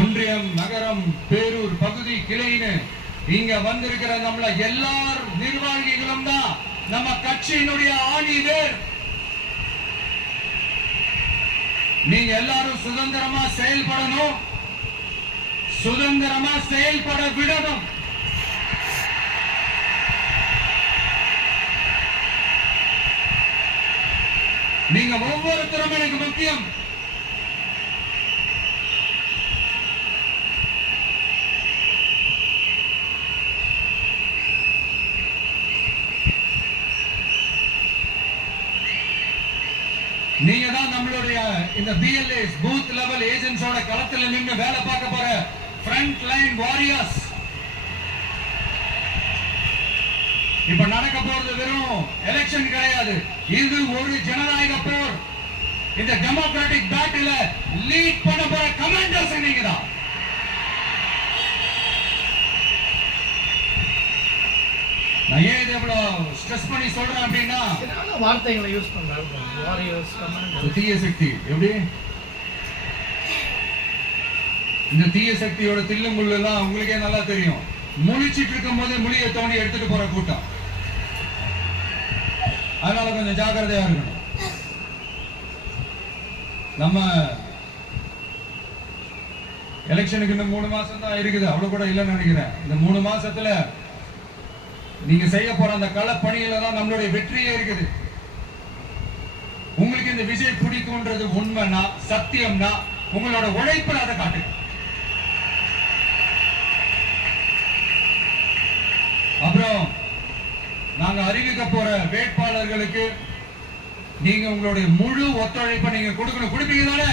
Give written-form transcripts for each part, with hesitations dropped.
ஒன்றியம், நகரம், பேரூர் பகுதி கிளைன்னு இங்க வந்திருக்கிற நம்மள எல்லாரும் நிர்வாகிகளும் தான் நம்ம கட்சியினுடைய ஆணி வேர். நீங்க எல்லாரும் சுதந்திரமா செயல்படணும், சுதந்திரமா செயல்பட விடணும். நீங்க ஒவ்வொருத்தரும் எனக்கு முக்கியம். நீங்க தான் நம்மளுடைய இந்த BLAs பூத் லெவல் ஏஜென்ட்ஸோட களத்துல நின்று வேலை பார்க்க போற ஃப்ரண்ட் லைன் வாரியர்ஸ். இப்ப நடக்க போறது வெறும் எலெக்ஷன் கிடையாது, இது ஒரு ஜனநாயக போர். இந்த டெமோக்ராட்டிக் பேட்டில லீட் பண்ண போற கமாண்டர்ஸ் நீங்க தான். நான் ஏன் இதை இவ்வளவு ஸ்ட்ரெஸ் பண்ணி சொல்றேன் அப்படின்னா, வார்த்தைகளை யூஸ் பண்றாங்க வாரியர்ஸ், கமாண்டர்ஸ். தீய சக்தி எப்படி இந்த தீய சக்தியோட தில்லுமுள்ளு எல்லாம் உங்களுக்கே நல்லா தெரியும். முழிச்சிட்டு இருக்கும் போதே முழியை தோண்டி எடுத்துட்டு போற கூட்டம். அதனால கொஞ்சம் ஜாக்கிரதையா இருக்கணும். நம்ம எலெக்ஷனுக்கு இன்னும் 3 மாசம் தான் இருக்குது, அவ்வளவு கூட இல்லைன்னு நினைக்கிறேன். இந்த 3 மாசத்துல நீங்க செய்ய போற அந்த களப்பணியில தான் நம்மளுடைய வெற்றியே இருக்குது. உங்களுக்கு இந்த விஜய் பிடிக்கும்ன்றது உண்மைனா, சத்தியம்னா, உங்களோட உழைப்புல அதை காட்டு. அப்புறம் நாங்க அறிவிக்க போற வேட்பாளர்களுக்கு நீங்க உங்களுடைய முழு ஒத்துழைப்பை நீங்க கொடுக்கணும். கொடுப்பீங்க தானே?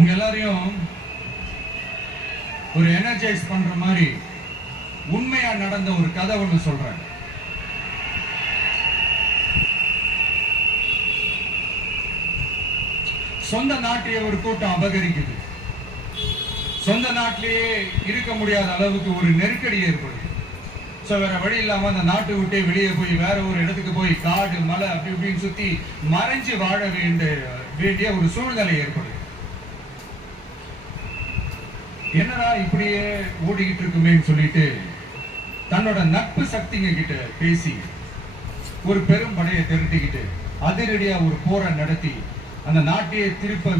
உங்க எல்லாரையும் ஒரு எனர்ஜைஸ் பண்ற மாதிரி உண்மையா நடந்த ஒரு கதை ஒண்ணு சொல்றேன். சொந்த நாட்டையே ஒரு கூட்டம் அபகரிக்குது. சொந்த நாட்டிலேயே இருக்க முடியாத அளவுக்கு ஒரு நெருக்கடி ஏற்படுது. சோ வேற வழி இல்லாம அந்த நாட்டை விட்டே வெளியே போய் வேற ஒரு இடத்துக்கு போய் காடு மலை அப்படி இப்படின்னு சுத்தி மறைஞ்சு வாழ வேண்டிய ஒரு சூழ்நிலை ஏற்படுது. என்னடா இப்படியே ஓடிக்கிட்டு இருக்குமேன்னு சொல்லிட்டு தன்னோட நட்பு சக்திங்க கிட்ட பேசி ஒரு பெரும் படையை திரட்டிக்கிட்டு அதிரடியா ஒரு போரை நடத்தி அந்த நாட்டையே திருப்ப